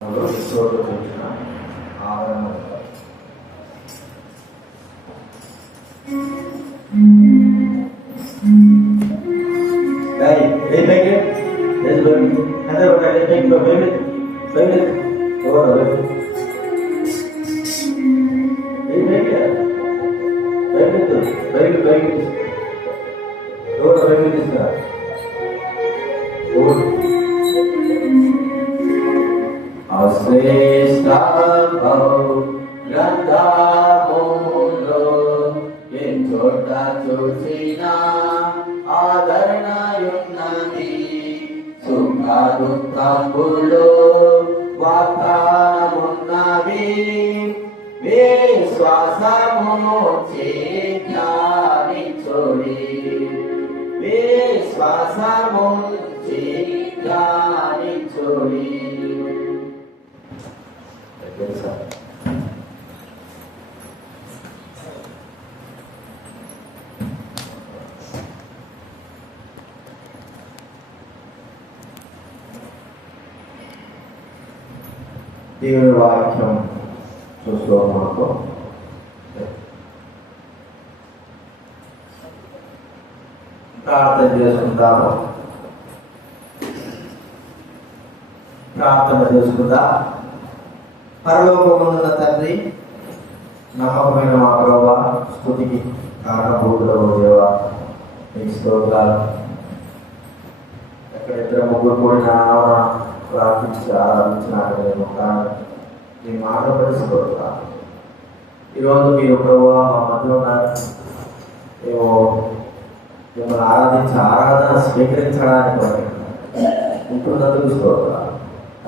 కూర్చిన ఆవరణ చూసినా ఆదరణయున్నది సుఖ దుఃఖములో వాగ్దానమున్నవి విశ్వాసము ధ్యానించుడి విశ్వాసము ధ్యానించుడి. దేవుని వాక్యం చూస్తూ మనకు ప్రార్థన చేసుకుందాము. ప్రార్థన చేసుకుందా. పరలోకమున్న తండ్రి, నమ్మకమైన మా ప్రభువా, స్తుతికి కారణభూతులవు దేవా, నీకు స్తోత్రాలు. ఎక్కడ ఇద్దరు ముగ్గురు కూడిన ప్రార్థించి ఆరాధించినారేమో కానీ మీ మాట పరిస్థితులు ఈరోజు మీరు ప్రభువా మా మధ్య ఉన్నారు. ఏమో మిమ్మల్ని ఆరాధించి ఆరాధన స్వీకరించడానికి ఉంటున్నందుకు స్తోత్రాలు.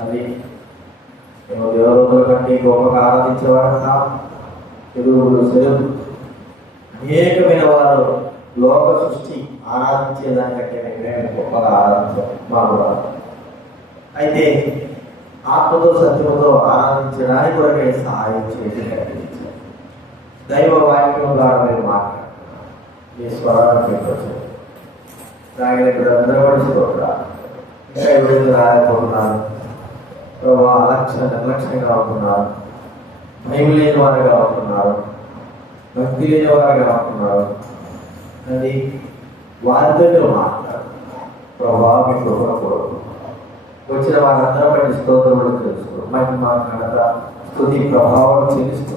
అది మేము దేవలోకుల కంటే గొప్పగా ఆరాధించేవాడు కాదు. తెలుగులు సేవలు అనేకమైన వారు లోక సృష్టి ఆరాధించేదానికంటే మేము గొప్పగా ఆరాధించాం మాకు. అయితే ఆత్మతో సత్యముతో ఆరాధించడానికి కొరకే సహాయం చేసి కట్టించారు. దైవ వాక్యం ద్వారా మీరు మాట్లాడారు. మీ స్వరాన్ని పెట్టవచ్చు. దాని ఇక్కడ అందరూ పడుచుకోవాలి. ఇంకా ఎవరైతే రాయకపోతున్నారు, అలక్ష్య నిర్లక్ష్యంగా అవుతున్నారు, భయం లేని వారుగా అవుతున్నారు, భక్తి లేని వారుగా అవుతున్నారు. అది వారితో మీరు మాట్లాడారు. ప్రభావ మీ కృపను వచ్చిన వారందరూ బట్టి స్తోత్రములు తెలుస్తూ మరి మాట్లాడత స్తుతి ప్రభావం చెల్లిస్తూ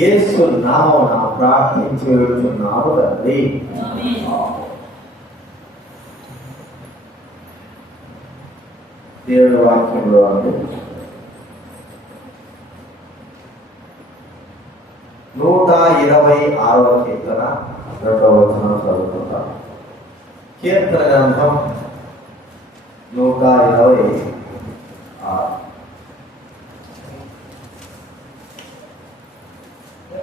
యేసు నామమున ప్రార్థించి వెళ్తున్నాము తండ్రి. దేవుని వాక్యంలో అంటే 126వ కీర్తన 2వ వచనం చదువుకుంటాం. కీర్తన గ్రంథం 126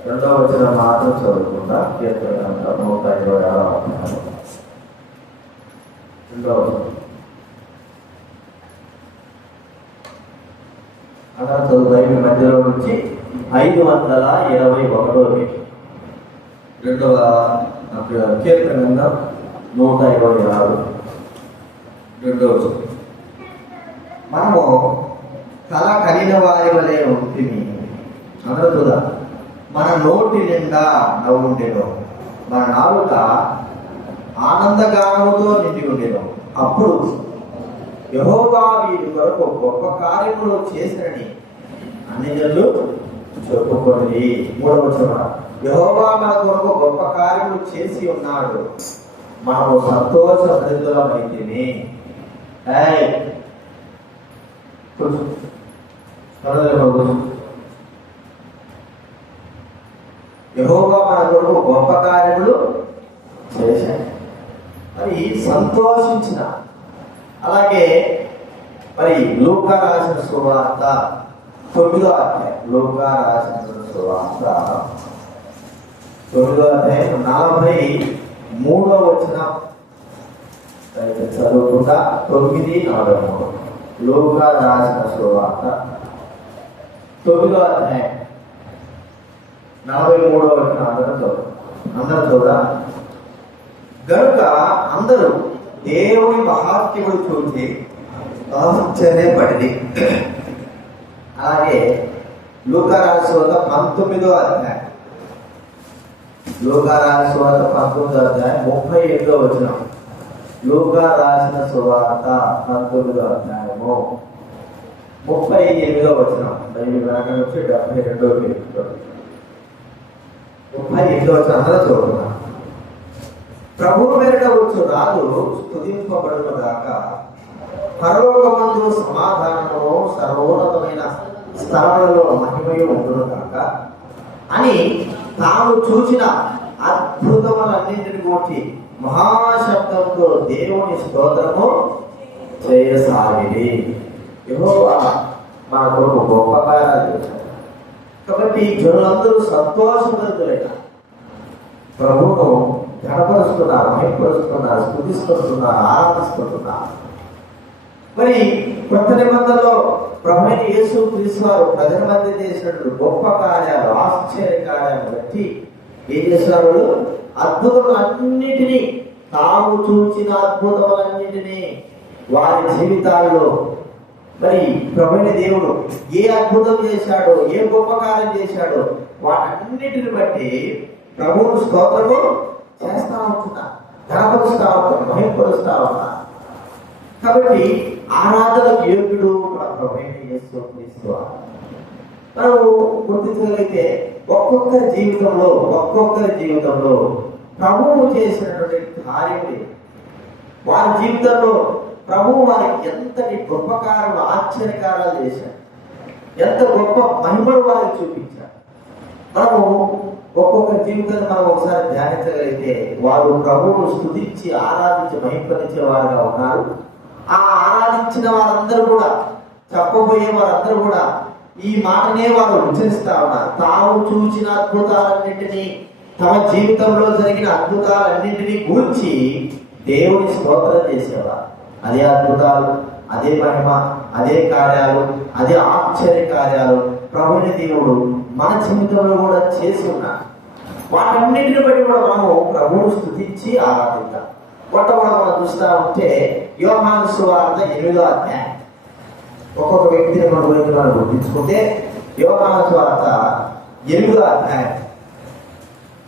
2వ వచనం మాత్రం చదువుకుంటా. కీర్తన గ్రంథం 126 2వ వచనం అలా చదువుతాయి. మీ మధ్యలో నుంచి 521 2వ కీర్తన గ్రంథం 126 2వ వచనం. మనము తల కలిగిన వారి వలె ఉంటుంది. అందరూ చూదా. మన నోటి నిండా నవ్వు ఉండేను, మన నాలుక ఆనందగానముతో నిండి ఉండేను. అప్పుడు యెహోవా వీరి కొరకు గొప్ప కార్యములు చేసినని అన్ని జనులు చెప్పుకోండి. 3వ వచనం. యెహోవా మన కొరకు గొప్ప కార్యములు చేసి ఉన్నాడు, మనము సంతోష భరితులమైతిమి. యెహోవా మన కొరకు గొప్ప కార్యములు చేశాడు, మరి సంతోషించిన. అలాగే మరి లూకా రాసిన సువార్త 9వ అధ్యాయం, లూకా రాసిన సువార్త 9వ అధ్యాయం 43వ వచనం చదువుకుంటా. 9:43 లూకా రాసిన సువార్త 9వ అధ్యాయం 43వ వచనం అందరూ చూడా. గనుక అందరూ దేవుని మహాత్మ్యములు చూసి ఆశ్చర్యపడి అలాగే లూకా రాసిన సువార్త 19వ అధ్యాయం, లూకా రాసిన సువార్త 19వ అధ్యాయం 38వ వచనం. లూకా రాసిన సువార్త 19వ అధ్యాయము 38వ వచనం. బైబిల్ రాకడ నుంచి 72వ పేజీ 38వ వచనం అందరూ చదువుతున్నా. ప్రభువు పేరిట వచ్చు రాజు స్తుతింపబడును గాక, పరలోకమందు సమాధానము సర్వోన్నతమైన స్థలములలో మహిమయు ఉండును గాక అని తాము చూసిన అద్భుతములన్నింటిని కూర్చి మహాశబ్దంతో దేవుని స్తోత్రము చేయసాగిరి. యెహోవా మన కొరకు గొప్ప కార్యాలు చేశారు. కాబట్టి జనులందరూ సంతోషభరితులైన ప్రభువును ఘనపరుస్తున్నారు, మహిమపరుస్తున్నారు, స్తుతిస్తున్నారు, ఆరాధిస్తున్నారు. మరి కొత్త నిబంధనలో ప్రభువైన యేసు క్రీస్తు వారు ప్రజల మధ్య చేసినటువంటి గొప్ప కార్యాలు, ఆశ్చర్య కార్యాలు బట్టి ఏం చేస్తున్నారు? అద్భుతములన్నిటినీ, తాము చూసిన అద్భుతములన్నిటినీ వారి జీవితాల్లో మరి ప్రభువైన దేవుడు ఏ అద్భుతం చేశాడో, ఏ గొప్ప కార్యం చేశాడో వాటన్నిటిని బట్టి ప్రభువును స్తోత్రము చేస్తా ఉంటున్నా, ఘనపరుస్తా ఉంటాం, మహిమపరుస్తా ఉన్నా. కాబట్టి ఆరాధనకు యోగ్యుడు మన ప్రభువైన యేసు క్రీస్తు వారు. మనం గుర్తించగలిగితే ఒక్కొక్కరి జీవితంలో ప్రభువు చేసినటువంటి కార్యములు, వారి జీవితంలో ప్రభువు వారికి ఎంతటి గొప్ప కార్యాలు, ఆశ్చర్యకారాలు చేశాడు, ఎంత గొప్ప మహిమలు వారికి చూపించాడు. మనము ఒక్కొక్క జీవితాన్ని మనం ఒకసారి ధ్యానించగలిగితే వారు ప్రభువును స్తుతించి ఆరాధించి మహిమపరిచే వారుగా ఉన్నారు. ఆ ఆరాధించిన వారందరూ కూడా, చెప్పబోయే వారందరూ కూడా ఈ మాటనే వారు ఉచ్చరిస్తా ఉన్నారు. తాము చూసిన అద్భుతాలన్నింటినీ, తమ జీవితంలో జరిగిన అద్భుతాలన్నింటినీ గూర్చి దేవుని స్తోత్రం చేసేవారు. అదే అద్భుతాలు, అదే మహిమ, అదే కార్యాలు, అదే ఆశ్చర్య కార్యాలు ప్రభువుని దేవుడు మన జీవితంలో కూడా చేసి ఉన్నారు. వాటన్నింటిని బట్టి కూడా మనము ప్రభువును స్తుతించి ఆరాధిద్దాం. మొట్టమొదటి మనం చూస్తా ఉంటే యోహాను సువార్త 8వ అధ్యాయం. ఒక్కొక్క వ్యక్తిని మన గురించి మనం గుర్తించుకుంటే యోహాను సువార్త 8వ అధ్యాయం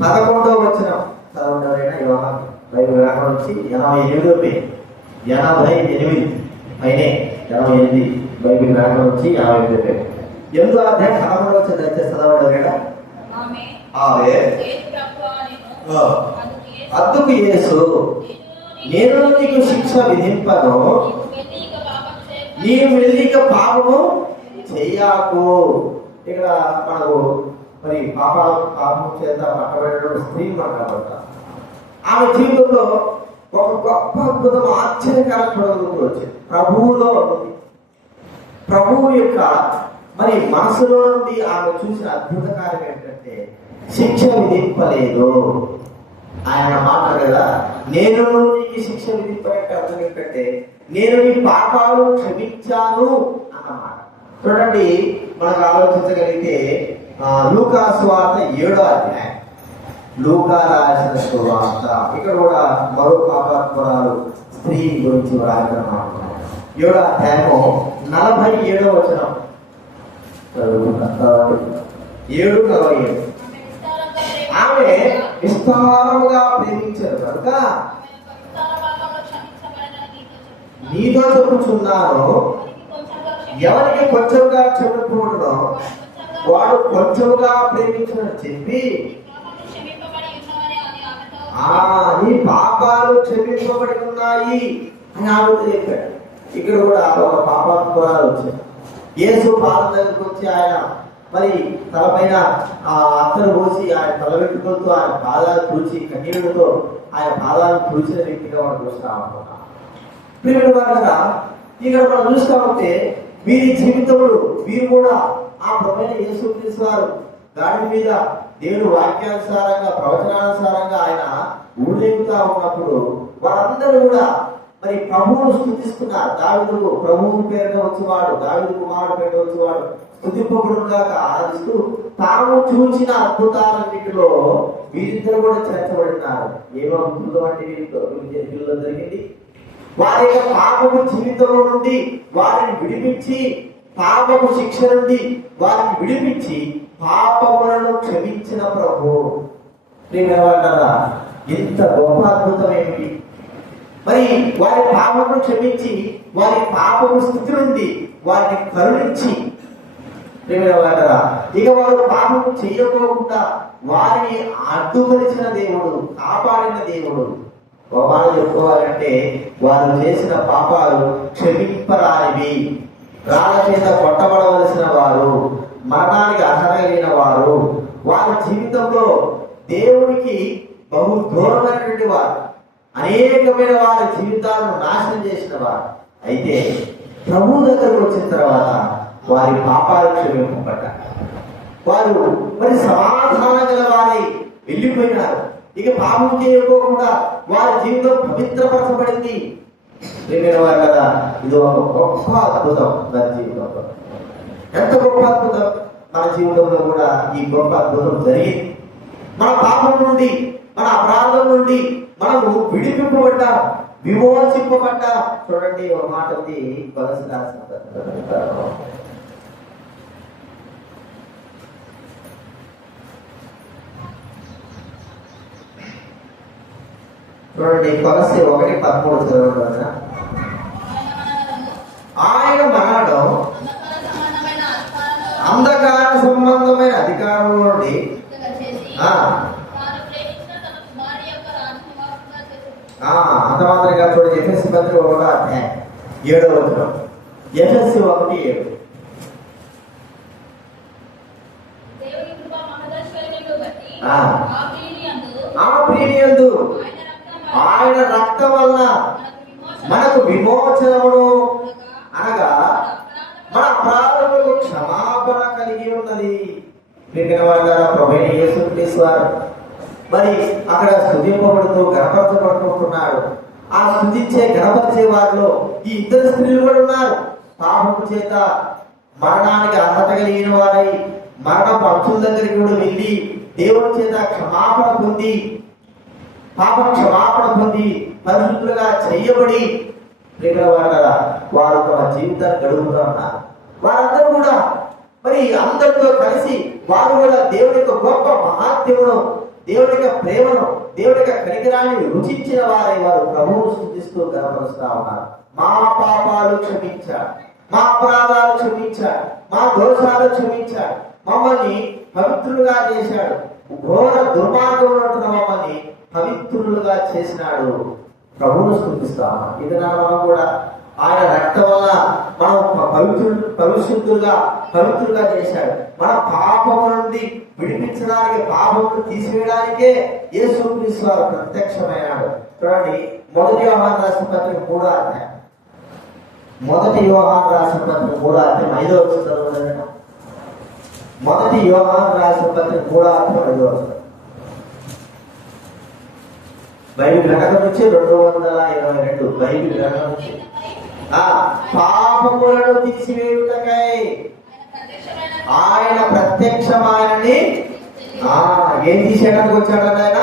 11వ వచనం చదవడం. యోహాను బైబిల్ రాకడ నుంచి 88వ పేజీ, 88 పైనే 88 బైబిల్ రాకడ నుంచి 58వ పేజీ. 8వ అధ్యాయం 11వ వచనం దయచేసి చదవడం. ఆమె అందుకు యేసు, నేను నీకు శిక్ష విధింపను, నీవు వెళ్ళిక పాపము చెయ్యాకు. ఇక్కడ మనకు మరి పాపం చేత పట్టబడిన స్త్రీ మాట్లాడతాం. ఆమె జీవితంలో ఒక గొప్ప అద్భుతం, ఆశ్చర్యకరం చూడగలుగుతూ ప్రభువులో ఉంది. ప్రభువు యొక్క మరి మనసులో నుండి ఆమె చూసిన అద్భుత కార్యం ఏంటంటే శిక్ష విధింపలేదు. ఆయన మాట కదా, నేను నీకు శిక్ష విధింపడానికి అర్థం ఏంటంటే నేను నీ పాపాలు క్షమించాను అన్నమాట. చూడండి, మనకు ఆలోచించగలిగితే లూకా సువార్త 7వ అధ్యాయం, లూకా రాసిన సువార్త, ఇక్కడ కూడా మరో పాపాత్మురాలు స్త్రీ గురించి రాసిన మాట. 7వ అధ్యాయము 47వ వచనం. 7:47. ఆమె విస్తారముగా ప్రేమించారు కనుక నీతో చెప్పుచున్నాను, ఎవరికి కొంచెంగా చెప్పుకోవడం వాడు కొంచెముగా ప్రేమించని చెప్పి నీ పాపాలు క్షమింపబడి ఉన్నాయి అని ఆవిడ చెప్పాడు. ఇక్కడ కూడా ఒక పాపాత్మురాలు వచ్చింది. యేసు పాదం దగ్గరకు వచ్చి ఆయన మరి తలపైన అత్తరు పోసి ఆయన తల పెట్టుకుంటూ ఆయన పాదాలు తుడిచి కన్నీళ్లతో ఆయన పాదాలను తుడిచిన వ్యక్తిగా మనం చూస్తా ఉంటున్నాం. ప్రియుల వారుగా ఇక్కడ మనం చూస్తా ఉంటే వీరి జీవితములు, వీరు కూడా ఆ ప్రభువైన యేసు క్రీస్తు వారు దాని మీద దేవుడు వాక్యానుసారంగా, ప్రవచనానుసారంగా ఆయన ఊరేగుతా ఉన్నప్పుడు వారందరూ కూడా మరి ప్రభువును స్తుతిస్తున్నారు. దావీదు ప్రభువు పేరుగా వచ్చేవాడు, దావీదు కుమారుడు పేరుగా వచ్చేవాడు స్తుతింపబడునుగా ఆరాధిస్తూ తాము చూసిన అద్భుతాలన్నింటిలో వీరిద్దరు కూడా చేర్చబడినారు. ఏమో అద్భుతం అంటే వీరిలో జరిగింది. వారి యొక్క పాపము జీవితంలో నుండి వారిని విడిపించి పాపపు శిక్ష నుండి వారిని విడిపించి పాపములను క్షమించిన ప్రభు. ప్రియమైనవారా, ఎంత గొప్ప అద్భుతం ఏమిటి! మరి వారి పాపమును క్షమించి వారి పాపము స్థితి నుండి వారిని కరుణించి, ప్రియమైనవారా, ఇక వారు పాపము చేయకోకుండా వారిని అడ్డుపరిచిన దేవుడు, కాపాడిన దేవుడు. ఒక మాట చెప్పుకోవాలంటే వారు చేసిన పాపాలు క్షమింపరానివి, రాళ్ళ చేత కొట్టబడవలసిన వారు, మరణానికి అర్హత వారు, వారి జీవితంలో దేవునికి బహు దూరమైనటువంటి వారు, అనేకమైన వారి జీవితాలను నాశనం చేసిన వారు. అయితే ప్రభు దగ్గరకు వచ్చిన తర్వాత వారి పాపాలు క్షమింపబడ్డారు. వారు మరి సమాధానం గల వారై వెళ్ళిపోయినారు. ఇక పాపం చేయకోకుండా వారి జీవితం పవిత్రపరచబడింది. వారు కదా, ఇది ఒక గొప్ప అద్భుతం మన జీవితంలో. ఎంత గొప్ప అద్భుతం! మన జీవితంలో కూడా ఈ గొప్ప అద్భుతం జరిగింది. మన పాపం నుండి, మన అపరాధం నుండి మనము విడిపింపబడ్డా, విమోచింపబడ్డా. చూడండి, ఒక మాట ఉంది, కొలస్సీ రాసిన చూడండి, కొలస్సీ 1:13 చదవడం. ఆయన మరణం అంధకార సంబంధమైన అధికారం నుండి అంత మాత్రంగా చూడండి, ఎఫెసీ పత్రిక 1:7. ఎఫెసీ 1:7. ఆ ప్రీతియందు ఆయన రక్తం వల్ల మనకు విమోచనమును, అనగా మన అపరాధములకు క్షమాపణ కలిగి ఉన్నది. ప్రభువైన యేసుక్రీస్తు వారు మరి అక్కడ స్తుతింపబడుతూ గణపరచబడుతున్నాడు. ఆ స్తుతించే గణపరిచే వారిలో ఈ ఇద్దరు స్త్రీలు కూడా ఉన్నారు. పాపము చేత మరణానికి అర్హత కలిగిన వారై మరణపు అంచుల దగ్గరికి కూడా వెళ్ళి దేవుని చేత క్షమాపణ పొంది, పాప క్షమాపణ పొంది పరిశుద్ధులుగా చేయబడి వారు తమ జీవితాన్ని గడుపుతూ ఉన్నారు. వారందరూ కూడా మరి అందరితో కలిసి వారు కూడా దేవుడి యొక్క గొప్ప మహాత్మ్యమును, దేవుడి యొక్క ప్రేమను, దేవుడి యొక్క కనికరాన్ని రుచించిన వారై వారు ప్రభువును స్తుతిస్తూ గర్వపరుస్తా ఉన్నారు. మా పాపాలు క్షమించాడు, మా అపరాధాలు క్షమించాడు, మా దోషాలు క్షమించాడు, మమ్మల్ని పవిత్రులుగా చేశాడు, ఘోర దుర్మార్గంలో మమ్మల్ని పవిత్రులుగా చేసినాడు. ప్రభువును స్తుతిస్తాం. ఇది మనం కూడా ఆయన రక్తం వల్ల మనం పవిత్రులుగా చేశాడు. మన పాపము నుండి విడిపించడానికి, పాపమును తీసివేయడానికే యేసుక్రీస్తు వారు ప్రత్యక్షమైనాడు. చూడండి, 1 యోహాను రాసిన పత్రిక 3వ అధ్యాయం. 1 యోహాను రాసిన పత్రిక 3వ అధ్యాయం 5వ వచనం. 1 యోహాను రాసిన పత్రిక 3వ అధ్యాయం 5వ వచనం. బైబిల్ గ్రంథం నుంచి 222 బైబిల్ గ్రంథం నుంచి పాపములను తీసివేయుటకై ఆయన ప్రత్యక్షమాయనని ఏం తీసేయడానికి వచ్చాడు ఆయన?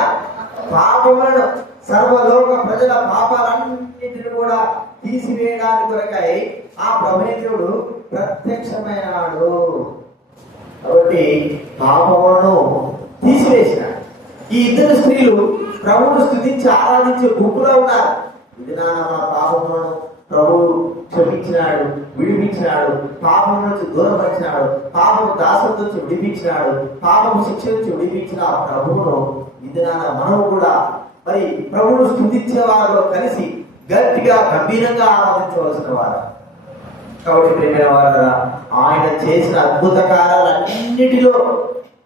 పాపములను, సర్వలోక ప్రజల పాపాలన్నింటిని కూడా తీసివేయడానికి కొరకై ఆ ప్రభువుడు ప్రత్యక్షమైనాడు. కాబట్టి పాపములను తీసివేసినాడు. ఈ ఇద్దరు స్త్రీలు ప్రభువును స్తుతించి ఆరాధించే గుంపులో ఉన్నారు. ఇది నా పాపములను ప్రభువు క్షమించినాడు, విడిపించినాడు, పాపం నుంచి దూరపరిచినాడు, పాపము దాసం నుంచి విడిపించినాడు, పాపము శిక్ష నుంచి విడిపించిన ప్రభువును ఇది నా మనము కూడా మరి ప్రభువును స్తుతించే వారిలో కలిసి గట్టిగా గంభీరంగా ఆరాధించవలసిన వారు. కాబట్టి ప్రియమైన వారు, ఆయన చేసిన అద్భుత కార్యాలన్నిటిలో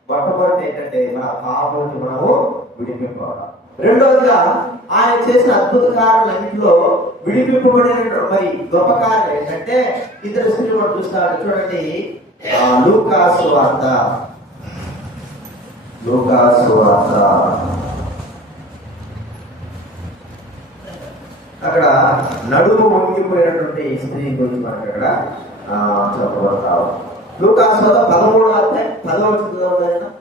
మొట్టమొదటి ఏంటంటే మన పాపం నుంచి మనము విడిపింపబడాలి. రెండవదిగా ఆయన చేసిన అద్భుత కార్యాలన్నింటిలో విడిపింపబడిన మరి గొప్ప కార్యం ఏంటంటే ఇద్దరు స్త్రీలు మనం చూస్తాడు. చూడండి, లూకాసు వార్త అక్కడ నడుము వంగిపోయినటువంటి స్త్రీ గురించి మనకి అక్కడ చెప్పబడతావు. లూకాసు వార్త 13వ అధ్యాయం 10వ వచనం.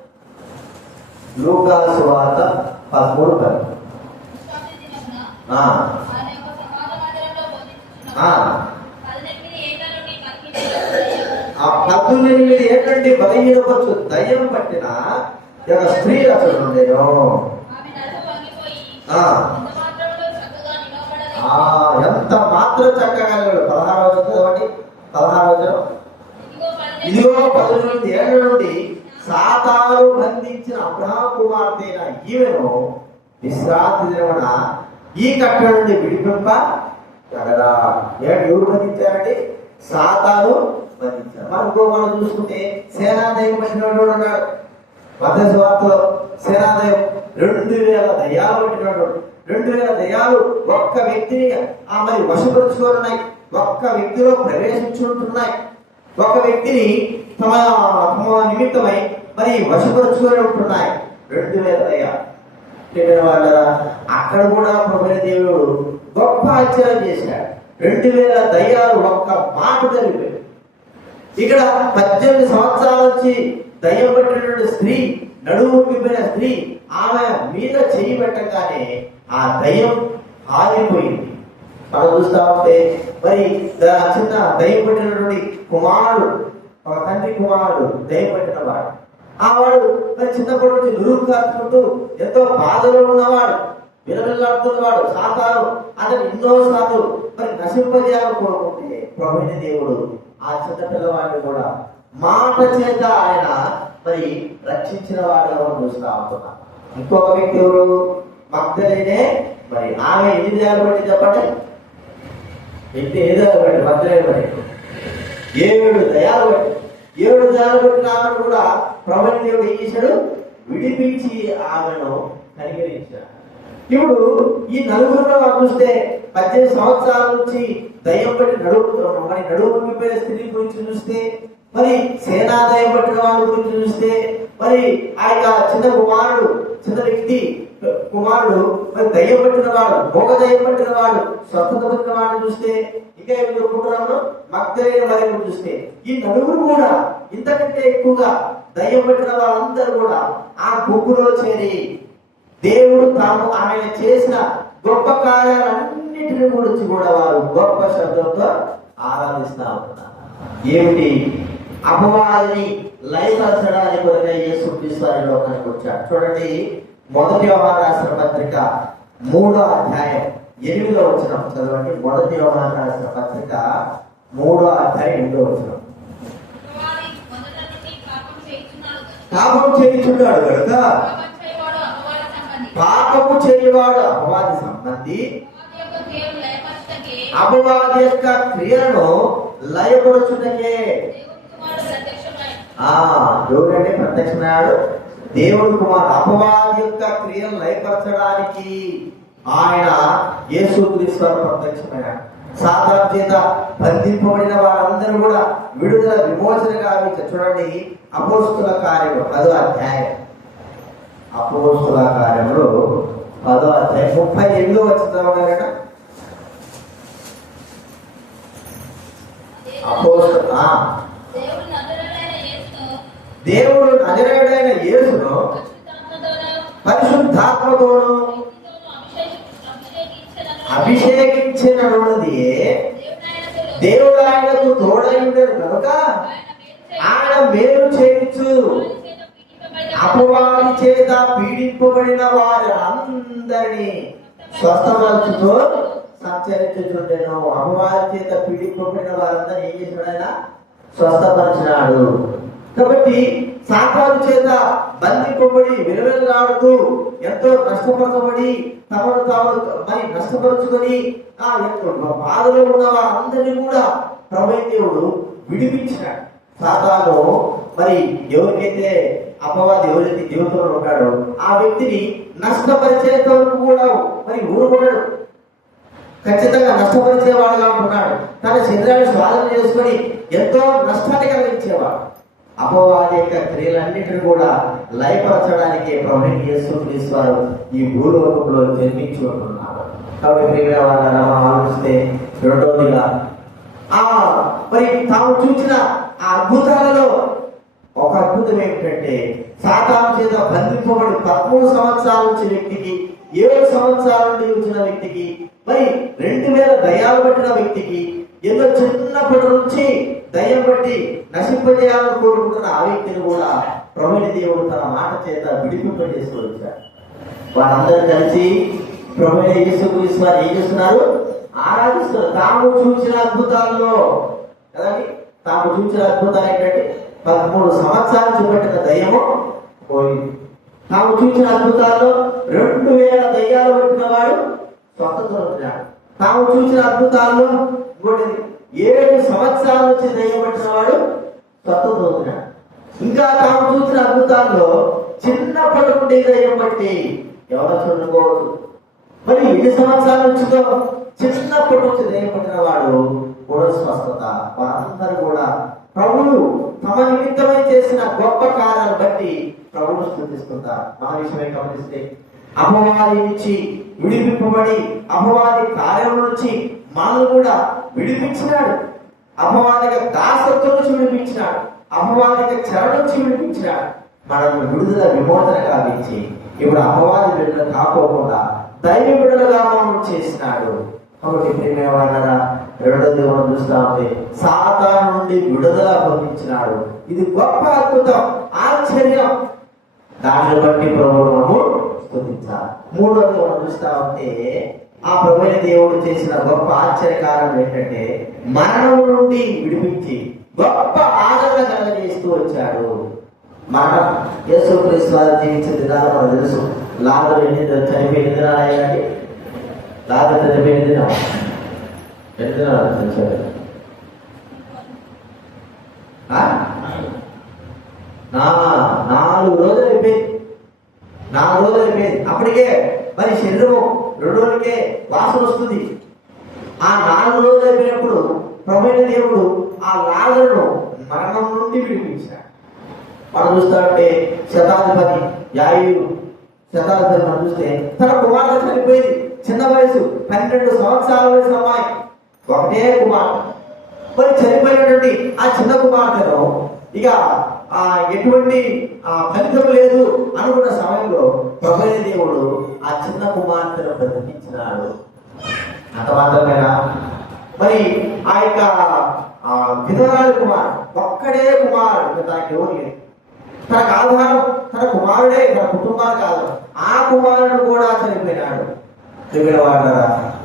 లూకాసు వార్త 13:10. ఆ 18 ఏంటంటే బలహీనపరచు దయ్యం పట్టిన ఒక స్త్రీ అసలు ఉండేను. ఎంత మాత్రం చక్కగా 16వ చదవండి. 16వ ఇదిగో 18 ఏళ్ల నుండి సాతాను బంధించిన అబ్రహాము కుమార్తె అయిన ఈమెను విశ్రాంతి దినమున ఈ కట్టడ నుండి విడిపింప కదా. ఎవరు బంధించారండి? సాతాను బంధించారు. మనం చూసుకుంటే సేనాదయం పట్టినవాడు ఉన్నాడు. మత్తయి వార్తలో సేనాదయం 2000 దయ్యాలు పట్టినాడు. 2000 దయ్యాలు ఒక్క వ్యక్తిని మరి వశపరుచుకోనున్నాయి. ఒక్క వ్యక్తిలో ప్రవేశించుంటున్నాయి. ఒక వ్యక్తిని తమ నిమిత్తమై మరి వశపరుచుకొని ఉంటున్నాయి. 2000 దయ్యాలు వాళ్ళ అక్కడ కూడా ప్రభువైన దేవుడు గొప్ప ఆశ్చర్యం చేశాడు. 2000 దయ్యాలు ఒక్క మాట జరిపాడు. ఇక్కడ 18 సంవత్సరాల నుంచి దయ్యం పట్టినటువంటి స్త్రీ, నడుము విప్పిన స్త్రీ, ఆమె మీద చేయి పెట్టగానే ఆ దయ్యం ఆగిపోయింది. మనం చూస్తా ఉంటే మరి చిన్న దయ్యం పట్టినటువంటి కుమారుడు, ఒక తండ్రి కుమారుడు దయ్యం పట్టిన వాడు. ఆ వాడు మరి చిన్నప్పటి నుంచి నురుగు కాచుకుంటూ ఎంతో బాధలో ఉన్నవాడు, విలవిల్లాడుతున్నవాడు. సాతాను అతను ఎన్నోసార్లు మరి నశింపజేయాలని కోరుకుంటే ప్రభువైన దేవుడు ఆ చిన్న పిల్లవాడిని కూడా మాట చేత ఆయన మరి రక్షించిన వాడు చూస్తా ఉంటున్నాం. ఇంకొక వ్యక్తి ఎవరు? మగ్దలేనే. మరి ఆమె ఎన్ని దినాలు బట్టి చెప్పండి, ఏదో బట్టి మగ్దలే బట్టి 7 దయాలు బట్టి 7 దయాలు బట్టి ఆమెను కూడా ప్రభువైన దేవుడు ఏం చేశాడు? విడిపించి ఆమెను కనికరించాడు. ఇప్పుడు ఈ నలుగురులో చూస్తే 18 సంవత్సరాల నుంచి దయ్యం బట్టి నడుము విప్పిన స్త్రీ గురించి చూస్తే, మరి సేనాదయం పట్టిన వాడి గురించి చూస్తే, మరి ఆ యొక్క చిన్న వ్యక్తి కుమారుడు మరి దయ్యం పట్టిన వాడు, భోగ దయ్యం పట్టిన వాడు, స్వస్థత పట్టిన వాడిని చూస్తే, ఇంకా ఏమి చెప్పుకుంటున్నాము? మగ్దలేనే మరియను చూస్తే, ఈ నలుగురు కూడా ఇంతకంటే ఎక్కువగా దయ్యం పట్టిన వాళ్ళందరూ కూడా ఆ గుంపులో చేరి దేవుడు తాము ఆయన చేసిన గొప్ప కార్యాలన్నింటిని గురించి కూడా వారు గొప్ప శబ్దంతో ఆరాధిస్తా ఉంటున్నారు. ఏమిటి? అపవాదిని లయపరచడానికి కొరకై యేసు క్రీస్తు ఈ లోకానికి వచ్చాడు. చూడండి, 1 యోహాను రాసిన పత్రిక 3వ అధ్యాయం 8వ వచనం చదవండి. 1 యోహాను రాసిన పత్రిక 3వ అధ్యాయం 8వ వచనం. పాపం చేయుచున్నాడు కనుక పాపము చేయవాడు అపవాది సంబంధి, అపవాది యొక్క క్రియలను లయపరచుటకే. ఎవరంటే ప్రత్యక్షమయ్యాడు? దేవుడు కుమారుడు. అపవాది యొక్క క్రియలు లయపరచడానికి ఆయన యేసుక్రీస్తు ప్రత్యక్షమయ్యాడు. సాతాను చేత బంధింపబడిన వారందరూ కూడా విడుదల విమోచన గావించారు. చూడండి, అపోస్తుల కార్యములు 10వ అధ్యాయం. అపోస్తుల కార్యములు 10వ అధ్యాయం 38వ వచనం ఉన్నారట. దేవుడు నజరేయుడైన యేసును పరిశుద్ధాత్మతోను అభిషేకించినది దేవుడు ఆయనకు తోడైండను కనుక ఆయన మేలు చేయించు అపవాది చేత పీడింపబడిన వారి అందరినీ స్వస్థపరచుతో సంచరించుచుండెను. అపవాది చేత పీడింపబడిన వారందరినీ ఏం చేశాడు? ఆయన స్వస్థపరిచినాడు. కాబట్టి సాతాను చేత బంధింపబడి విలువలాడుతూ ఎంతో నష్టపరచబడి తమను తాము మరి నష్టపరుచుకొని బాధలో ఉన్న వారందరినీ కూడా ప్రభువైన దేవుడు విడిపించినాడు. సాతాను మరి ఎవరికైతే అపవాది ఎవరైతే జీవితంలో ఉంటాడో ఆ వ్యక్తిని నష్టపరిచేంత వరకు కూడా మరి ఊరుకున్నాడు. ఖచ్చితంగా నష్టపరిచేవాడుగా ఉంటున్నాడు. తన శరీరాన్ని స్వాధీనం చేసుకొని ఎంతో నష్టాన్ని కలిగించేవాడు. అపవాది యొక్క క్రియలన్నింటినీ కూడా లయపరచడానికి ప్రభువైన యేసుక్రీస్తు వారు ఈ భూలోకంలో జన్మించి ఉంటున్నారు. కాబట్టి ప్రియమైన వాళ్ళని ఆలోచిస్తే, రెండవదిగా మరి తాము చూసిన ఆ అద్భుతాలలో ఒక అద్భుతం ఏమిటంటే, సాతాను చేత బంధింపబడి 13 సంవత్సరాల నుంచి వ్యక్తికి, 7 సంవత్సరాల నుండి వచ్చిన వ్యక్తికి, మరి 2000 దయ్యాలు పట్టిన వ్యక్తికి, ఎంతో చిన్నప్పటి నుంచి దయ్యం బట్టి నశింపజేయాలని కోరుకుంటున్న ఆ వ్యక్తిని కూడా ప్రభువైన దేవుడు తన మాట చేత విడిపింపజేస్తూ వచ్చాడు. వారందరూ కలిసి ప్రభువైన యేసుక్రీస్తు వారు ఏం చేస్తున్నారు? ఆరాధిస్తున్నారు. తాము చూసిన అద్భుతాల్లో కదండి, తాము చూసిన అద్భుతాలు ఏంటంటే 13 సంవత్సరాలు చూపెట్టిన దయ్యము పోయింది. తాము చూసిన అద్భుతాల్లో 2000 దయ్యాలు పట్టిన వాడు స్వస్థత పొందాడు. తాము చూసిన అద్భుతాల్లో 7 సంవత్సరాల నుంచి దయ్యం పట్టిన వాడు స్వస్థత పొందాడు. ఇంకా తాము చూసిన అద్భుతాల్లో చిన్నప్పటి నుండి దయ్యం పట్టి ఎవరో చూడకపోవచ్చు. మరి 7 సంవత్సరాల నుంచితో చిన్నప్పటి నుంచి దయ్యం పట్టిన వాడు కూడా స్వస్థత. వారందరూ కూడా ప్రభువు తమ నిమిత్తమై చేసిన గొప్ప కార్యాలను బట్టి ప్రభువును స్తుతిస్తుంటారు. మన విషయమే గమనిస్తే అపవాది నుంచి విడిపింపబడి అపవాది కార్యం నుంచి మనల్ని కూడా విడిపించినాడు. అపవాదిక దాసత్వం నుంచి విడిపించినాడు. అపవాదిక చెర నుంచి విడిపించినాడు. మనల్ని విడుదల విమోచన గావించి ఇప్పుడు అపవాది బిడ్డలు కాకోకుండా దైవ బిడ్డలుగా మనం చేసినాడు. కాబట్టి ప్రియమైనవారా, రెండోది మనం చూస్తా ఉంది, సాతాను నుండి విడుదల పొందించినాడు. ఇది గొప్ప అద్భుతం, ఆశ్చర్యం. దాన్ని బట్టి ప్రభువును స్తుతించాలి. మూడోది మనం చూస్తా ఉంటే ఆ ప్రభువైన దేవుడు చేసిన గొప్ప ఆశ్చర్యకారం ఏంటంటే మరణం నుండి విడిపించి గొప్ప ఆదరణ కలగజేస్తూ వచ్చాడు. మరణం యేసుక్రీస్తు వారు జీవించిన దినాలు మనకు తెలుసు. లాజరు చనిపోయిన దినాలు అయ్యాయి. లాజరు చనిపోయిన దినం ఎన్ని దినాలు చనిపోయాడు? 4 రోజులు అయిపోయింది. 4 రోజులు అయిపోయింది. అప్పటికే మరి శరీరము 2 రోజులకే వాసన వస్తుంది. ఆ 4 రోజులు అయిపోయినప్పుడు ప్రభువైన దేవుడు ఆ లాజరును మరణం నుండి విడిపించాడు. మనం చూస్తామంటే శతాధిపతి యాయిరు, శతాధిపతి మనం చూస్తే తన కుమార్తె చనిపోయింది. చిన్న వయసు 12 సంవత్సరాల వయసు అమ్మాయి, ఒకటే కుమార్తె. మరి చనిపోయినటువంటి ఆ చిన్న కుమార్తెను ఇక ఎటువంటి ఫలితం లేదు అనుకున్న సమయంలో ప్రభువైన దేవుడు ఆ చిన్న కుమార్తెను బ్రతికించినాడు. అంత మాత్రమేనా, మరి ఆ యొక్క విధవరాలి కుమారుడు ఒక్కడే కుమారుడు, తనకి ఎవరు లేదు. తనకు ఆధారం తన కుమారుడే, తన కుటుంబానికి ఆధారం. ఆ కుమారుడు కూడా చనిపోయినాడు.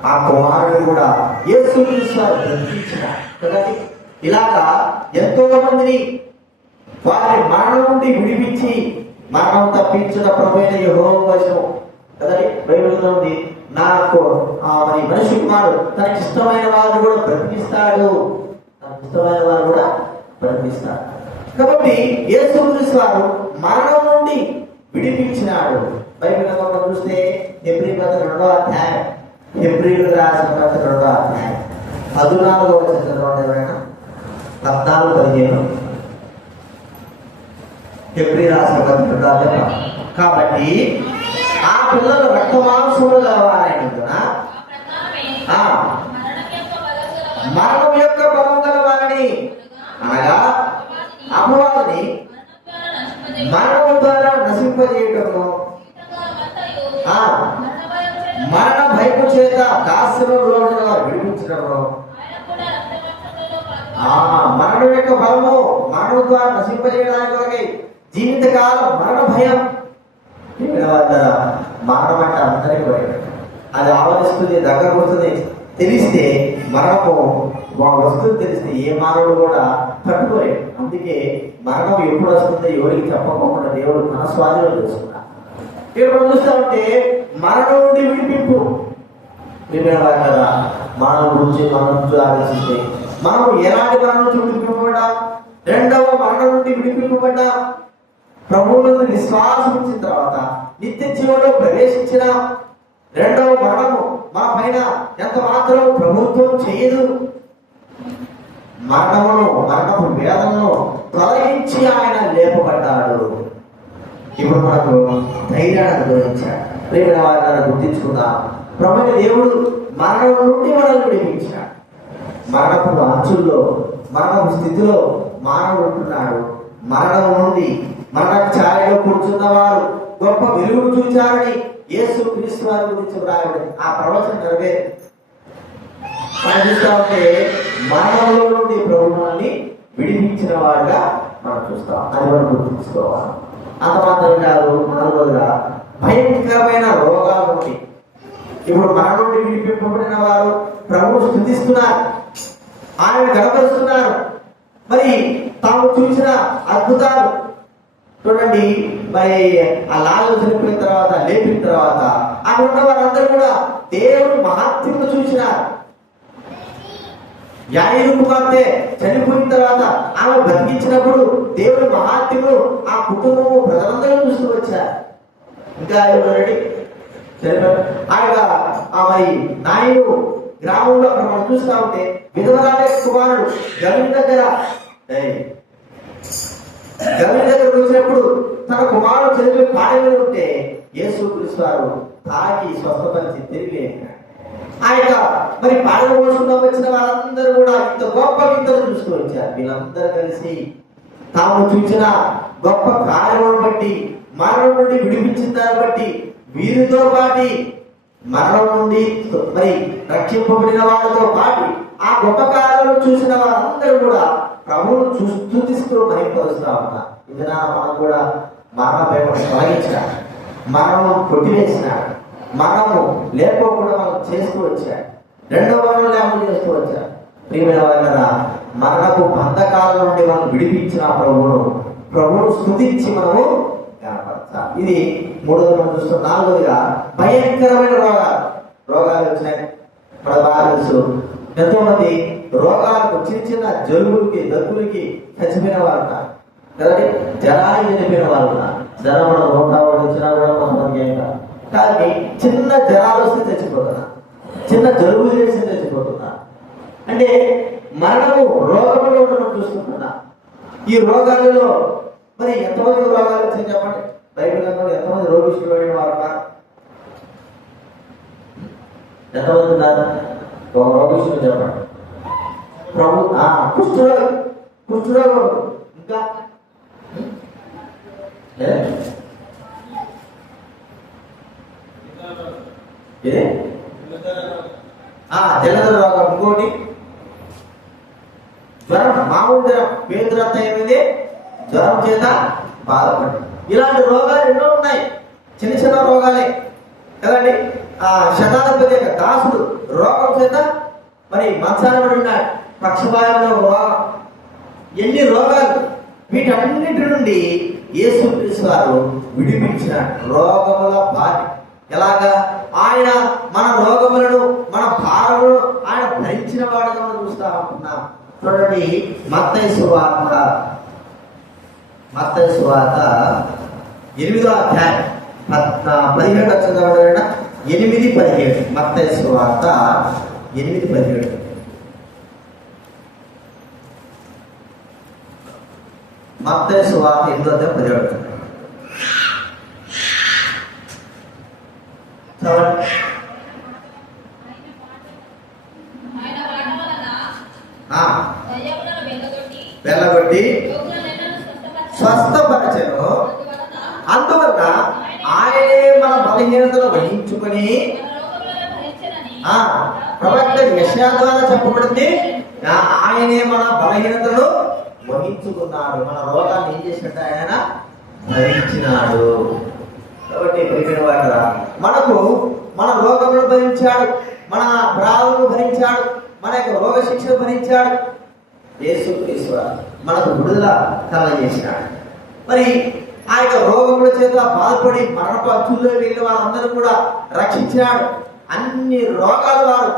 ఆ కుమారుడు కూడా యేసుక్రీస్తు బ్రతికించినాడు కదండి. ఇలాగా ఎంతో మందిని వారి మరణం నుండి విడిపించి మరణం తప్పించిన ప్రభువైన యెహోవా కదండి. బైబిల్లో ఉంది, నాకు మరి మనిషి కుమారుడు తనకి ఇష్టమైన వారిని కూడా బ్రతికిస్తాడు, తనకి ఇష్టమైన వారు కూడా బ్రతికిస్తాడు. కాబట్టి యేసుక్రీస్తు వారు మరణం నుండి విడిపించినాడు. బైబిల్ చూస్తే హెబ్రీ పత్రిక 2వ అధ్యాయం, హెబ్రీయులకు రాసిన పత్రిక 2వ అధ్యాయం 14వ వచనం ఎవరైనా 14-15 హెబ్రీ రాసిన పత్రిక 2వ అధ్యాయం. కాబట్టి ఆ పిల్లలు రక్త మాంసములు గలవారైనందున మరణం యొక్క బలం గలవారని, అనగా అపవాదిని మరణం ద్వారా నశింపజేయటము, మరణ భయము చేత దాస్యంలో విడిపించడము, మరణం యొక్క బలము మరణం ద్వారా నశింపజేయడానికి కొరకై జీవితకాలం మరణ భయం. మరణం అంటే అందరికీ భయం. అది ఆవరిస్తుంది, దగ్గరకు వస్తుంది. తెలిస్తే మరణము వస్తుంది, తెలిస్తే ఏ మానవుడు కూడా తట్టుకోలేడు. అందుకే మరణం ఎప్పుడు వస్తుందో ఎవరికి చెప్పకుండా దేవుడు మన స్వాధీనం చేసుకున్నాడు. ఇక్కడ చూస్తా ఉంటే మరణం నుండి విడిపింపు కదా. మనం గురించి మనం ఆలోచిస్తే మనం ఎలాంటి మరణం నుంచి విడిపింపబడ్డా? రెండవ మరణం నుండి విడిపింపబడ్డా ప్రభువునందు విశ్వాసం ఇచ్చిన తర్వాత నిత్య జీవంలో ప్రవేశించిన రెండవ మరణము మా పైన ఎంత మాత్రం ప్రభుత్వం చేయదు. మరణపు వేదనను తొలగించి ఆయన లేపబడ్డాడు. ఇప్పుడు మనకు ధైర్యాన్ని అనుగ్రహించాడు. ప్రేమ వారిని గుర్తించుకుందాం. ప్రభువైన దేవుడు మరణం నుండి మనల్ని విడిపించాడు. మరణపు అంచుల్లో మరణపు స్థితిలో మానవుడు ఉంటున్నాడు. మరణం నుండి మరణ ఛాయలో కూర్చున్న వారు గొప్ప వెలుగును చూచారని యేసుక్రీస్తు వారి గురించి వ్రాయబడింది. ఆ ప్రవచనం నెరవేరు. మనం చూస్తా ఉంటే మరణంలో నుండి ప్రభు మనల్ని విడిపించిన వాడుగా మనం చూస్తాం. అది మనం గుర్తుంచుకోవాలి. అంత మాత్రం కాదు, నాలుగోదిగా భయంకరమైన రోగాల నుండి ఇప్పుడు మన నుండి విడిపింపబడిన వారు ప్రభువు స్తుతిస్తున్నారు, ఆయన గణపరుస్తున్నారు. మరి తాము చూసిన అద్భుతాలు చూడండి. మరి ఆ లాలు చనిపోయిన తర్వాత, లేపిన తర్వాత అక్కడ ఉన్న వారందరూ కూడా దేవుడు మహాత్మ్యము చూసినారు. యాయిరు కుమార్తె చనిపోయిన తర్వాత ఆమె బతికించినప్పుడు దేవుడి మహాత్మ్యము ఆ కుటుంబము ప్రజలందరూ చూస్తూ వచ్చారు. ఇంకా ఎవరండి ఆయన మరి నాయుడు గ్రామంలో అక్కడ మనం చూస్తా ఉంటే విధవరాలే కుమారుడు గవిని దగ్గర వచ్చినప్పుడు తన కుమారుడు చదివి పాడలో ఉంటే యేసుక్రీస్తు వారు తాకి స్వస్థపరిచి తిరిగి ఆయన మరి పాడల కోసం వచ్చిన వారందరూ కూడా ఇంత గొప్ప వింతలు చూస్తూ వచ్చారు. వీళ్ళందరూ కలిసి తాము చూసిన గొప్ప కార్యములను బట్టి, మరణం నుండి విడిపించిన దాన్ని బట్టి, వీరితో పాటి మరణం నుండి మరి రక్షింపబడిన వారితో పాటి ఆ గొప్ప కార్యాలను చూసిన వారందరూ కూడా ప్రభువును స్తుతిస్తూ మహిమపరుస్తా ఉన్నారు. ఇది మనం కూడా మరణ భయం తొలగించాడు, మరణం కొట్టివేసినాడు, మనము లేకపోకుండా మనం చేస్తూ వచ్చాడు, రెండో మరణం లేకుండా చేస్తూ వచ్చాడు. ప్రియమైన వాళ్ళ మరణపు బంధకాల నుండి మనం విడిపించిన ప్రభువును స్తుతించి మనము కనపరచాలి. ఇది మూడోది మనం చూస్తాం. నాలుగోదిగా భయంకరమైన రోగాలు వచ్చినాయి. మన బాగా తెలుసు, ఎంతో మంది రోగాలకు చిన్న చిన్న జలుబులకి, దగ్గులకి చచ్చిపోయిన వారు ఉన్నారు కదండి. జరానికి చనిపోయిన వారు ఉన్నారు. జ్వరం మనం రోడ్డు వచ్చినా కూడా కొంతమంది ఏం కాదు, కానీ చిన్న జ్వరాలు వస్తే చచ్చిపోతున్నా, చిన్న జలుబులు చేసి చచ్చిపోతున్నా. అంటే మరణము రోగంలో ఉండడం చూసుకుంటున్నా. ఈ రోగాలలో మరి ఎంతమంది రోగాలు వచ్చాయి చెప్పండి. బైబిల్ గ్రంథంలో ఎంతమంది రోగిష్ఠులు అయిన వారు ఉన్నారు? ఎంతమంది ఉన్నారు? ఒక రోగిష్ఠులు చెప్పండి. ప్రభు కుష్ఠరోగం ఇంకా జలధర రోగం, ఇంకోటి జ్వరం, మామూలు జ్వరం. పేదరంత ఏమైంది? జ్వరం చేత బాధపడి. ఇలాంటి రోగాలు ఎన్నో ఉన్నాయి, చిన్న చిన్న రోగాలే కదండి. శతాధిపతి యొక్క దాసుడు రోగం చేత మరి మంచాన పడి ఉన్నాడు, పక్షవాయువులో రోగం. ఎన్ని రోగాలు! వీటన్నిటి నుండి యేసుక్రీస్తు వారు విడిపించినాడు. రోగముల బాధ ఎలాగా? ఆయన మన రోగములను, మన భారములను ఆయన భరించిన వాడుగా మనం చూస్తా ఉంటున్నాం. చూడండి, మత్తయి సువార్త 8వ అధ్యాయం 17 వచ్చిందా? 8:17. మత్తయి సువార్త 8:17. మత్తయి సువార్త 8:17. వెళ్ళగొట్టి స్వస్థపరచెను. అందువల్ల ఆయనే మన బలహీనతను వహించుకొని, ప్రవక్త యెషయా ద్వారా చెప్పబడింది, ఆయనే మన బలహీనతను వహించుకున్నాడు. మన రోగాన్ని ఏం చేసినట్టు ఆయన భరించినాడు. కాబట్టి మనకు మన రోగములను భరించాడు, మన అపరాధములను భరించాడు, మన యొక్క రోగ శిక్షను భరించాడు. యేసుక్రీస్తు మనకు విడుదల కలగజేసినాడు. మరి ఆ యొక్క రోగముల చేత బాధపడి మరణపు అంచుల్లో వెళ్ళిన వారందరూ కూడా రక్షించినాడు. అన్ని రోగాల వారు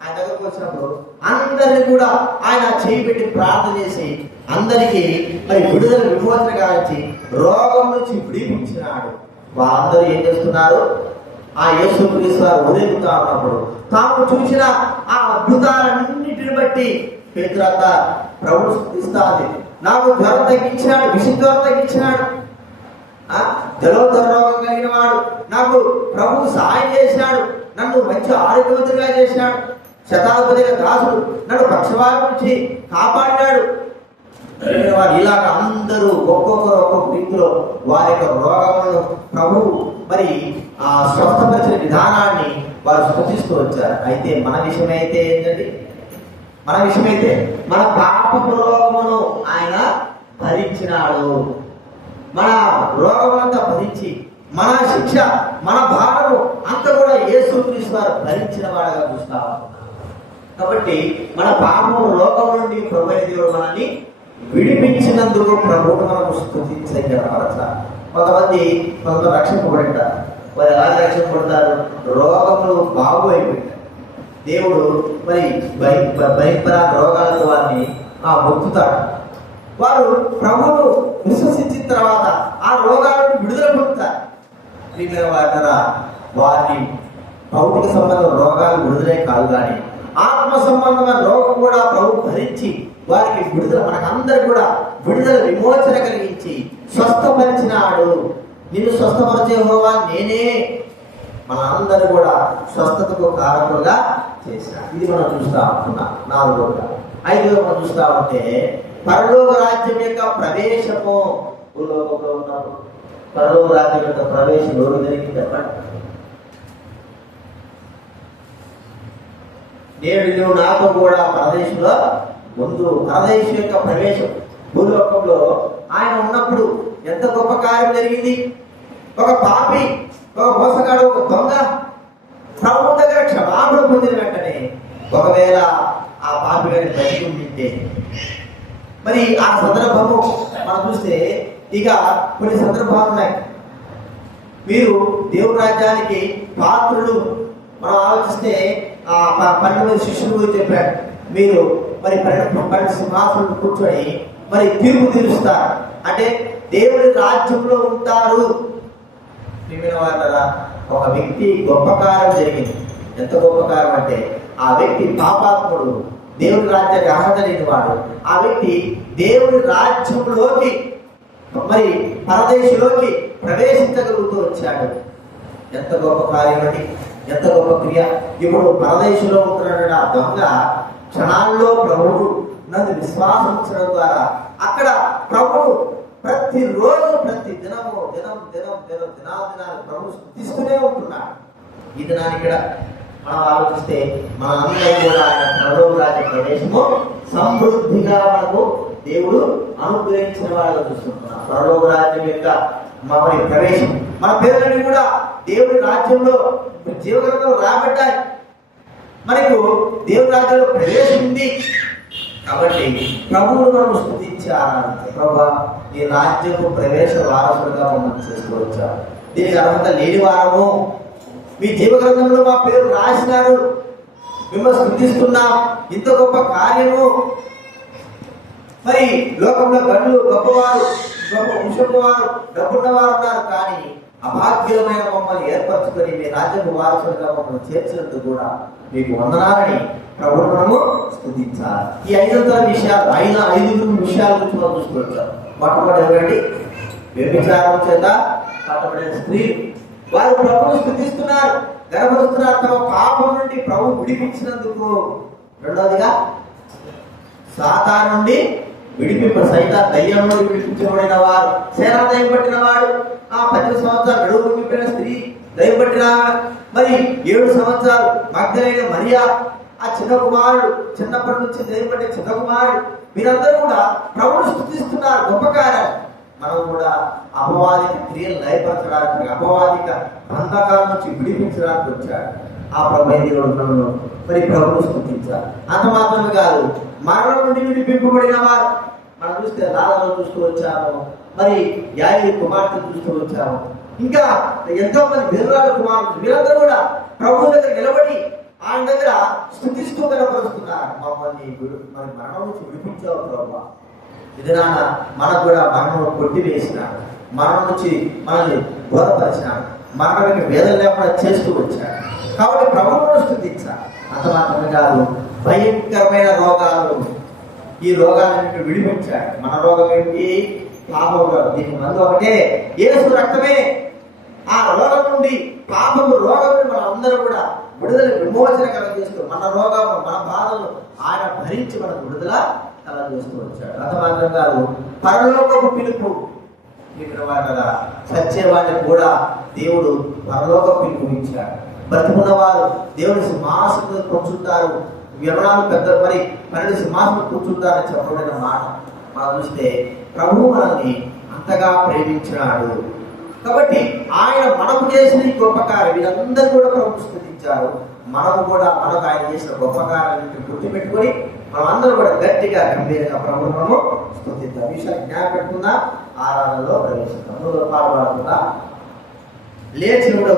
ఆయన దగ్గరకు వచ్చినప్పుడు అందరినీ కూడా ఆయన చేయి పెట్టి ప్రార్థన చేసి అందరికీ మరి విడుదల విమోచన కాల్చి రోగం నుంచి విడిపించినాడు. వారందరూ ఏం చేస్తున్నారు? ఆ యేసుక్రీస్తు వారు ఊరేగుతా ఉన్నప్పుడు తాము చూసిన ఆ అద్భుతాలన్నింటిని బట్టి పేతురంతా ప్రభువు స్తుతిస్తాది. నాకు జ్వరం తగ్గించాడు, విషజ్వరం తగ్గించినాడు, జలోదర రోగం కలిగిన వాడు నాకు ప్రభు సహాయం చేశాడు, నన్ను మంచి ఆరోగ్యవంతుడిగా చేశాడు, శతాధిపతిగా దాసుడు నన్ను పక్షవాతం నుంచి కాపాడినాడు. వారు ఇలాగ అందరూ ఒక్కొక్కరు ఒక్కొక్క రీతిలో వారి యొక్క రోగములను ప్రభు మరి ఆ స్వస్థపరిచిన విధానాన్ని వారు స్తుతిస్తూ వచ్చారు. అయితే మన విషయమైతే ఏంటండి? మన పాపపు రోగమును భరించినాడు. మన రోగమంతా భరించి, మన శిక్ష, మన భారము అంతా కూడా యేసుక్రీస్తు వారు భరించిన వాడుగా చూస్తా ఉన్నాం. కాబట్టి మన పాపము లోకం నుండి ప్రభు అయిన దేవుడు మనల్ని విడిపించినందుకు ప్రభువును మనం స్తుతించగలగాలి. కొంతమంది రక్షింపబడింటారు. వారు ఎలా రక్షింపబడతారు? రోగములు బాగు అయిపోయింటారు. దేవుడు మరి భయంకర రోగాలతో వారిని మొక్కుతాడు. వారు ప్రభువును విశ్వసించిన తర్వాత ఆ రోగాల నుండి విడుదల పొందుతారు. వారిని భౌతిక సంబంధం రోగాలు విడుదలే కాదు, కానీ ఆత్మ సంబంధమైన రోగం కూడా ప్రభు భరించి వారికి విడుదల, మనకందరూ కూడా విడుదల విమోచన కలిగించి స్వస్థపరిచినాడు. నిన్ను స్వస్థపరిచే యెహోవా నేనే. మన అందరూ కూడా స్వస్థతకు కారకులుగా చేశాడు. ఇది మనం చూస్తా ఉంటున్నాం. 4వ 5వ మనం చూస్తా ఉంటే పరలోక రాజ్యం యొక్క ప్రవేశము. భూలోకంలో ఉన్నప్పుడు పరలోక రాజ్యం యొక్క ప్రవేశం ఎవరు జరిగింది చెప్పండి. నేడు నువ్వు నాతో కూడా పరదేశంలో ముందు పరదేశం యొక్క ప్రవేశం. భూలోకంలో ఆయన ఉన్నప్పుడు ఎంత గొప్ప కార్యం జరిగింది. ఒక పాపి, ఒక మోసగాడు, ఒక దొంగ ప్రభు దగ్గర క్షమాపణ పొందిన వెంటనే ఒకవేళ ఆ పాపి గారిని బయటకు ఉంటే మరి ఆ సందర్భము మనం చూస్తే ఇక కొన్ని సందర్భాలు ఉన్నాయి. మీరు దేవుని రాజ్యానికి పాత్రులు. మనం ఆలోచిస్తే 12 శిష్యులు గురించి చెప్పాడు. మీరు మరి 12 సింహాసనం కూర్చొని మరి తీర్పు తీరుస్తారు, అంటే దేవుని రాజ్యంలో ఉంటారు. ఒక వ్యక్తి గొప్ప కార్యం జరిగింది. ఎంత గొప్ప కార్యం అంటే ఆ వ్యక్తి పాపాత్ముడు, దేవుని రాజ్యానికి అర్హత లేని వాడు. ఆ వ్యక్తి దేవుని రాజ్యంలోకి మరి పరదేశంలోకి ప్రవేశించగలుగుతూ వచ్చాడు. ఎంత గొప్ప కార్యం అండి, ఎంత గొప్ప క్రియ. ఇప్పుడు పరదేశంలో ఉంటున్నాడు ఆ దొంగ. క్షణాల్లో ప్రభువు నన్ను విశ్వాసం ఉంచడం ద్వారా అక్కడ ప్రభువు ప్రతిరోజు ప్రతి దినాలు ప్రభు స్థుతిస్తూనే ఉంటున్నాడు. ఈ దినాన్ని ఇక్కడ మనం ఆలోచిస్తే మన అందరం కూడా ఆయన పరలోక రాజ్య ప్రవేశము సమృద్ధిగా మనకు దేవుడు అనుగ్రహించిన వాళ్ళని చూస్తున్నాం. పరలోక రాజ్యం యొక్క మరి ప్రవేశం, మన పేర్లని కూడా దేవుడి రాజ్యంలో జీవగ్రంథంలో రాబడ్డాయి. మనకు దేవుడి రాజ్యంలో ప్రవేశం ఉంది. కాబట్టి ప్రభువును మనం స్తుతించాలంటే, ప్రభా నీ రాజ్యపు ప్రవేశ వారసులుగా మమ్మల్ని చేసుకోవచ్చా. దీనికి అర్హత లేని వారము, మీ జీవగ్రంథంలో మా పేరు రాసినారు, మిమ్మల్ని స్తుతిస్తున్నాం. ఇంత గొప్ప కార్యము. మరి లోకంలో గనులు గొప్పవారు, గొప్ప వంశపువారు, డబ్బున్నవారు ఉన్నారు, కానీ అభాగ్యమైన మమ్మల్ని ఏర్పరచుకొని మీ రాజ్యపు వారసులుగా మమ్మల్ని చేర్చినందుకు కూడా మీకు వందనాలని ప్రభువును మనము స్తుతించాలి. ఈ 5 విషయాలు, 5 విషయాల గురించి మనం చూసుకుంటాం. మొట్టమొదటి ఎవరండి? వ్యభిచారం చేత పట్టబడిన స్త్రీ. వారు ప్రభువును స్తుతిస్తున్నారు, గర్వపరుస్తున్నారు, తమ పాపం నుండి ప్రభు విడిపించినందుకు. రెండవదిగా సాతాను నుండి దయ్యం నుండి విడిపించబడిన వారు. సేనాదయం పట్టిన వాడు, 18 సంవత్సరాలు గడువు నింపిన స్త్రీ, దయ్యం పట్టిన మరి 7 సంవత్సరాలు మగ్ధలైన మరియా, ఆ చిన్న కుమారుడు, చిన్నప్పటి నుంచి దయ్యం పట్టిన చిన్న కుమారుడు. మీరందరూ కూడా ప్రభువును స్తుతిస్తున్నారు, గొప్ప కార్యాలు. మనం కూడా అపవాదిక క్రియలు లయపరచడానికి, అపవాదిక బంధకాల నుంచి విడిపించడానికి వచ్చాడు ఆ ప్రభుత్వం. మరి ప్రభువును స్తుతించాలి. అంత మాత్రమే కాదు, మరణం నుండి విడిపింపబడిన వారు. మనం చూస్తే లాజరు చూస్తూ వచ్చాము, మరి యాయిరు కుమార్తె చూస్తూ వచ్చాము, ఇంకా ఎంతో మంది బిర్రాల కుమారులు. వీరందరూ కూడా ప్రభు దగ్గర నిలబడి ఆయన దగ్గర స్తుతిస్తూ కనపరుస్తున్నారు. మమ్మల్ని మరి మరణం నుంచి విడిపించావు ప్రభు. ఇది నాన్న మనకు కూడా మరణం కొట్టివేసినాడు, మరణం నుంచి మనల్ని బోధపరిచినాడు, మరణానికి వేదన లేకుండా చేస్తూ వచ్చాడు. కాబట్టి ప్రభువును స్తుతించాలి. అంత మాత్రమే కాదు, భయంకరమైన రోగాలు, ఈ రోగాలన్నింటినీ విడిపించాడు. మన రోగం ఏంటి? పాపం రోగం. దీనికి మందు ఒకటే, యేసు రక్తమే. ఆ రోగం నుండి, పాపము రోగం నుండి మనం అందరూ కూడా విడుదల విమోచన కలగజేస్తూ, మన రోగము, మన బాధలు ఆయన భరించి మనకు విడుదల కలగజేస్తూ వచ్చాడు. అంత మాత్రం కాదు, పరలోకపు పిలుపు. సత్యవాడిని కూడా దేవుడు పరలోక పిలుపు ఇచ్చాడు. బ్రతుకున్న వారు దేవుని సింహాసనం కూర్చుంటారు, వివరాలు పెద్ద మరి 12 సింహాసనం కూర్చుంటారని చెప్పబడిన మాట మనం చూస్తే ప్రభువు మనల్ని అంతగా ప్రేమించినాడు. కాబట్టి ఆయన మనకు చేసిన ఈ గొప్ప కార్యం వీళ్ళందరూ కూడా ప్రభు స్తుతించారు. మనము కూడా మనకు ఆయన చేసిన గొప్ప కార్యాలను గుర్తుపెట్టుకొని మనం అందరూ కూడా గట్టిగా గంభీరంగా ప్రభుత్వము స్తుతిద్దాం. విషయాలు జ్ఞాపకం ఆరాధనలో ప్రవేశిద్దాం. పాల్గొనకుండా లేచి కూడా